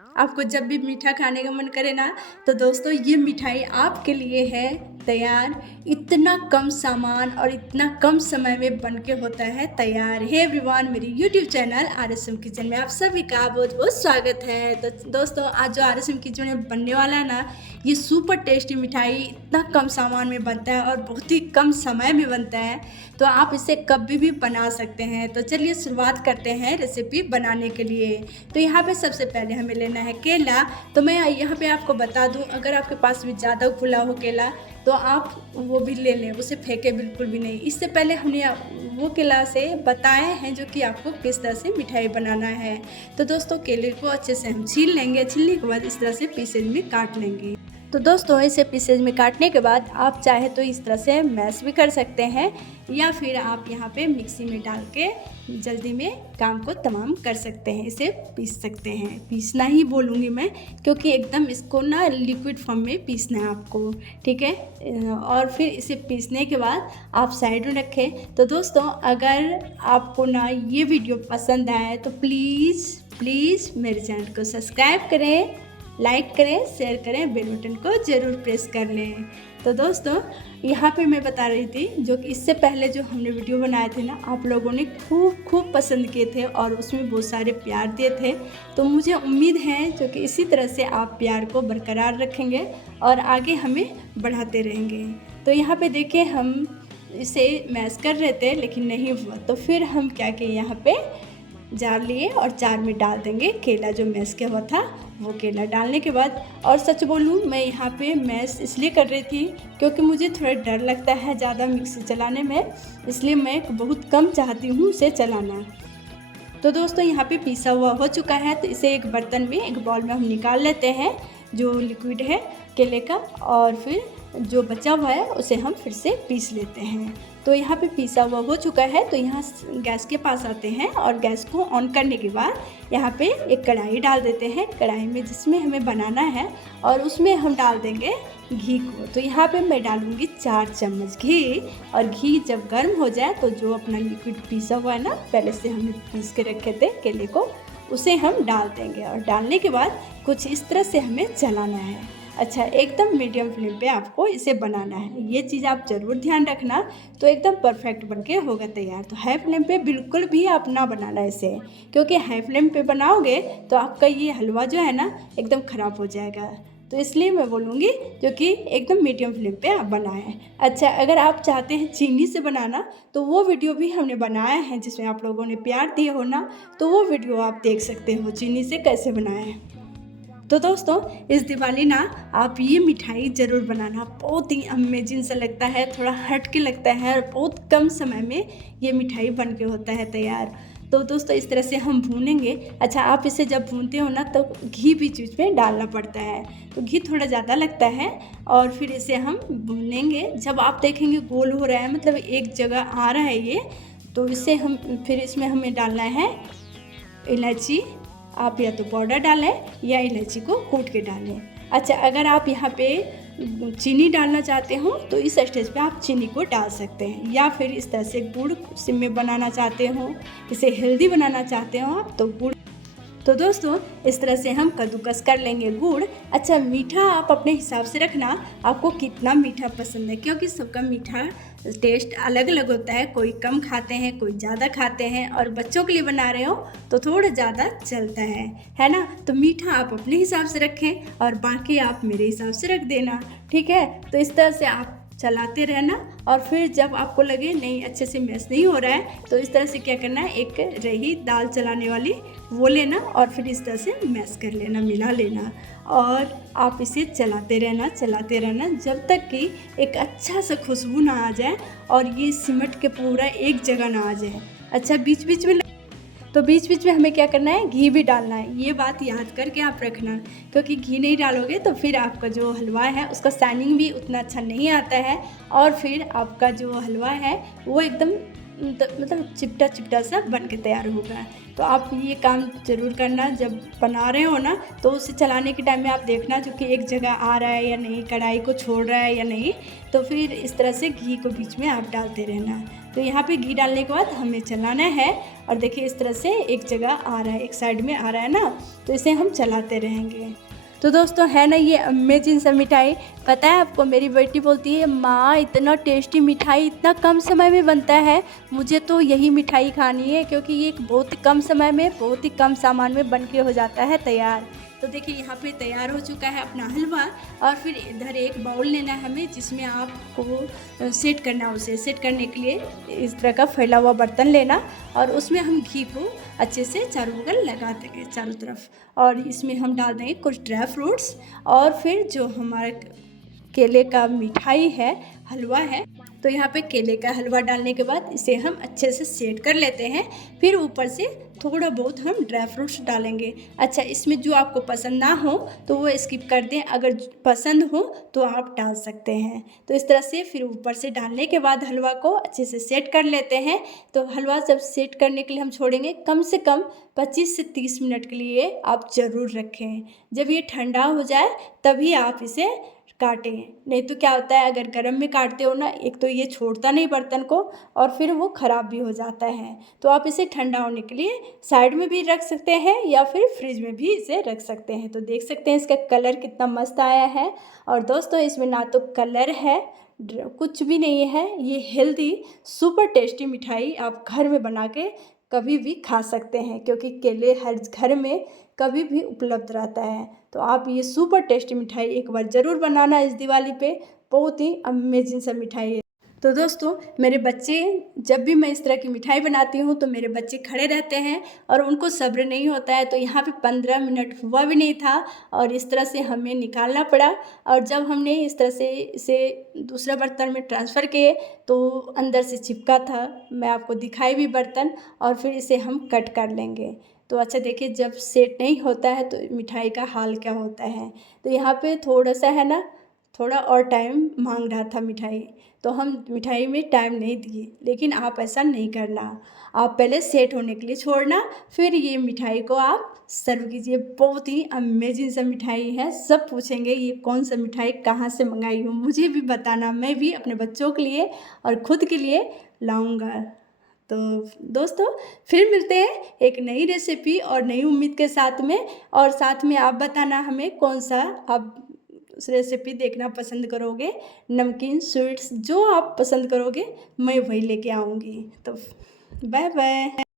आपको जब भी मीठा खाने का मन करे ना, तो दोस्तों ये मिठाई आपके लिए है तैयार। इतना कम सामान और इतना कम समय में बन के होता है तैयार। हे एवरीवन, मेरी यूट्यूब चैनल RSM किचन में आप सभी का बहुत बहुत स्वागत है। तो दोस्तों, आज जो RSM किचन में बनने वाला है ना, ये सुपर टेस्टी मिठाई इतना कम सामान में बनता है और बहुत ही कम समय में बनता है, तो आप इसे कभी भी बना सकते हैं। तो चलिए शुरुआत करते हैं रेसिपी बनाने के लिए। तो यहाँ पे सबसे पहले हमें लेना है केला। तो मैं यहाँ पे आपको बता दूँ, अगर आपके पास भी ज़्यादा खुला हो केला तो आप वो भी ले लें, उसे फेंके बिल्कुल भी नहीं। इससे पहले हमने वो केला से बताए हैं जो कि आपको किस तरह से मिठाई बनाना है। तो दोस्तों, केले को अच्छे से हम छील लेंगे। छीलने के बाद इस तरह से पीसेज में काट लेंगे। तो दोस्तों, इसे पीसेज में काटने के बाद आप चाहे तो इस तरह से मैश भी कर सकते हैं, या फिर आप यहाँ पे मिक्सी में डाल के जल्दी में काम को तमाम कर सकते हैं। इसे पीस सकते हैं, पीसना ही बोलूँगी मैं, क्योंकि एकदम इसको ना लिक्विड फॉर्म में पीसना है आपको, ठीक है। और फिर इसे पीसने के बाद आप साइड में रखें। तो दोस्तों, अगर आपको ना ये वीडियो पसंद आए तो प्लीज़ मेरे चैनल को सब्सक्राइब करें, लाइक करें, शेयर करें, बेल बटन को ज़रूर प्रेस कर लें। तो दोस्तों, यहाँ पे मैं बता रही थी, जो कि इससे पहले जो हमने वीडियो बनाए थे ना, आप लोगों ने खूब पसंद किए थे और उसमें बहुत सारे प्यार दिए थे। तो मुझे उम्मीद है जो कि इसी तरह से आप प्यार को बरकरार रखेंगे और आगे हमें बढ़ाते रहेंगे। तो यहाँ पे देखिए, हम इसे मैश कर रहे थे लेकिन नहीं हुआ, तो फिर हम क्या किए, यहाँ पे जार लिए और जार में डाल देंगे केला जो मैश किया हुआ था। वो केला डालने के बाद, और सच बोलूँ, मैं यहाँ पे मैश इसलिए कर रही थी क्योंकि मुझे थोड़ा डर लगता है ज़्यादा मिक्सी चलाने में, इसलिए मैं बहुत कम चाहती हूँ उसे चलाना। तो दोस्तों, यहाँ पे पीसा हुआ हो चुका है, तो इसे एक बर्तन में, एक बाउल में हम निकाल लेते हैं जो लिक्विड है केले का, और फिर जो बचा हुआ है उसे हम फिर से पीस लेते हैं। तो यहाँ पे पीसा हुआ हो चुका है। तो यहाँ गैस के पास आते हैं और गैस को ऑन करने के बाद यहाँ पे एक कढ़ाई डाल देते हैं, कढ़ाई में जिसमें हमें बनाना है, और उसमें हम डाल देंगे घी को। तो यहाँ पे मैं डालूँगी 4 चम्मच घी, और घी जब गर्म हो जाए तो जो अपना लिक्विड पीसा हुआ है ना, पहले से हमने पीस के रखे थे केले को, उसे हम डाल देंगे। और डालने के बाद कुछ इस तरह से हमें चलाना है। अच्छा, एकदम मीडियम फ्लेम पे आपको इसे बनाना है, ये चीज़ आप ज़रूर ध्यान रखना, तो एकदम परफेक्ट बनके होगा तैयार। तो हाई फ्लेम पे बिल्कुल भी आप ना बनाना इसे, क्योंकि हाई फ्लेम पे बनाओगे तो आपका ये हलवा जो है ना एकदम ख़राब हो जाएगा। तो इसलिए मैं बोलूँगी जो कि एकदम मीडियम फ्लेम पे आप बनाएं। अच्छा, अगर आप चाहते हैं चीनी से बनाना, तो वो वीडियो भी हमने बनाया है जिसमें आप लोगों ने प्यार दिए हो ना, तो वो वीडियो आप देख सकते हो चीनी से कैसे बनाएं। तो दोस्तों, इस दिवाली ना आप ये मिठाई ज़रूर बनाना, बहुत ही अमेजिंग सा लगता है, थोड़ा हट के लगता है, और बहुत कम समय में ये मिठाई बन के होता है तैयार। तो दोस्तों, इस तरह से हम भूनेंगे। अच्छा, आप इसे जब भूनते हो ना, तो घी बीच बीच में डालना पड़ता है, तो घी थोड़ा ज़्यादा लगता है। और फिर इसे हम भूनेंगे, जब आप देखेंगे गोल हो रहा है, मतलब एक जगह आ रहा है ये, तो इसे हम फिर इसमें हमें डालना है इलायची। आप या तो पाउडर डालें या इलायची को कूट के डालें। अच्छा, अगर आप यहाँ पे चीनी डालना चाहते हो तो इस स्टेज पे आप चीनी को डाल सकते हैं, या फिर इस तरह से गुड़ में बनाना चाहते हो, इसे हेल्दी बनाना चाहते हो आप, तो गुड़। तो दोस्तों, इस तरह से हम कद्दूकस कर लेंगे गुड़। अच्छा, मीठा आप अपने हिसाब से रखना, आपको कितना मीठा पसंद है, क्योंकि सबका मीठा टेस्ट अलग अलग होता है। कोई कम खाते हैं, कोई ज़्यादा खाते हैं, और बच्चों के लिए बना रहे हो तो थोड़ा ज़्यादा चलता है ना। तो मीठा आप अपने हिसाब से रखें और बाकी आप मेरे हिसाब से रख देना, ठीक है। तो इस तरह से आप चलाते रहना, और फिर जब आपको लगे नहीं अच्छे से मैश नहीं हो रहा है, तो इस तरह से क्या करना है, एक रही दाल चलाने वाली वो लेना, और फिर इस तरह से मैश कर लेना, मिला लेना, और आप इसे चलाते रहना जब तक कि एक अच्छा सा खुशबू ना आ जाए और ये सिमट के पूरा एक जगह ना आ जाए। अच्छा, बीच बीच में हमें क्या करना है, घी भी डालना है। ये बात याद करके आप रखना, क्योंकि घी नहीं डालोगे तो फिर आपका जो हलवा है उसका शाइनिंग भी उतना अच्छा नहीं आता है, और फिर आपका जो हलवा है वो एकदम मतलब चिपटा चिपटा सा बन के तैयार होगा। तो आप ये काम ज़रूर करना, जब बना रहे हो ना तो उसे चलाने के टाइम में आप देखना जो कि एक जगह आ रहा है या नहीं, कढ़ाई को छोड़ रहा है या नहीं। तो फिर इस तरह से घी को बीच में आप डालते रहना। तो यहाँ पे घी डालने के बाद हमें चलाना है और देखिए इस तरह से एक जगह आ रहा है, एक साइड में आ रहा है ना, तो इसे हम चलाते रहेंगे। तो दोस्तों है ना ये अमेजिंग सा मिठाई। पता है आपको, मेरी बेटी बोलती है माँ इतना टेस्टी मिठाई इतना कम समय में बनता है, मुझे तो यही मिठाई खानी है, क्योंकि ये बहुत ही कम समय में बहुत ही कम सामान में बन के हो जाता है तैयार। तो देखिए यहाँ पे तैयार हो चुका है अपना हलवा। और फिर इधर एक बाउल लेना है हमें, जिसमें आपको सेट करना, उसे सेट करने के लिए इस तरह का फैला हुआ बर्तन लेना और उसमें हम घी को अच्छे से चारों बगल लगा देंगे चारों तरफ। और इसमें हम डाल देंगे कुछ ड्राई फ्रूट्स और फिर जो हमारा केले का मिठाई है, हलवा है, तो यहाँ पे केले का हलवा डालने के बाद इसे हम अच्छे से सेट कर लेते हैं। फिर ऊपर से थोड़ा बहुत हम ड्राई फ्रूट्स डालेंगे। अच्छा, इसमें जो आपको पसंद ना हो तो वो स्किप कर दें, अगर पसंद हो तो आप डाल सकते हैं। तो इस तरह से फिर ऊपर से डालने के बाद हलवा को अच्छे से सेट कर लेते हैं। तो हलवा जब सेट करने के लिए हम छोड़ेंगे, कम से कम 25 से 30 मिनट के लिए आप ज़रूर रखें। जब ये ठंडा हो जाए तभी आप इसे काटें, नहीं तो क्या होता है अगर गर्म में काटते हो ना, एक तो ये छोड़ता नहीं बर्तन को और फिर वो ख़राब भी हो जाता है। तो आप इसे ठंडा होने के लिए साइड में भी रख सकते हैं या फिर फ्रिज में भी इसे रख सकते हैं। तो देख सकते हैं इसका कलर कितना मस्त आया है। और दोस्तों इसमें ना तो कलर है, कुछ भी नहीं है, ये हेल्दी सुपर टेस्टी मिठाई आप घर में बना के कभी भी खा सकते हैं, क्योंकि केले हर घर में कभी भी उपलब्ध रहता है। तो आप ये सुपर टेस्टी मिठाई एक बार ज़रूर बनाना इस दिवाली पे, बहुत ही अमेजिंग सा मिठाई है। तो दोस्तों मेरे बच्चे, जब भी मैं इस तरह की मिठाई बनाती हूँ तो मेरे बच्चे खड़े रहते हैं और उनको सब्र नहीं होता है। तो यहाँ पे 15 मिनट हुआ भी नहीं था और इस तरह से हमें निकालना पड़ा। और जब हमने इस तरह से इसे दूसरा बर्तन में ट्रांसफ़र किए तो अंदर से चिपका था, मैं आपको दिखाई भी बर्तन। और फिर इसे हम कट कर लेंगे। तो अच्छा देखिए, जब सेट नहीं होता है तो मिठाई का हाल क्या होता है। तो यहाँ पे थोड़ा सा है ना, थोड़ा और टाइम मांग रहा था मिठाई, तो हम मिठाई में टाइम नहीं दिए। लेकिन आप ऐसा नहीं करना, आप पहले सेट होने के लिए छोड़ना, फिर ये मिठाई को आप सर्व कीजिए। बहुत ही अमेजिंग सा मिठाई है। सब पूछेंगे ये कौन सा मिठाई कहाँ से मंगाई हो, मुझे भी बताना, मैं भी अपने बच्चों के लिए और ख़ुद के लिए लाऊंगा। तो दोस्तों फिर मिलते हैं एक नई रेसिपी और नई उम्मीद के साथ में। और साथ में आप बताना हमें कौन सा आप रेसिपी देखना पसंद करोगे, नमकीन स्वीट्स जो आप पसंद करोगे मैं वही लेके आऊँगी। तो बाय बाय।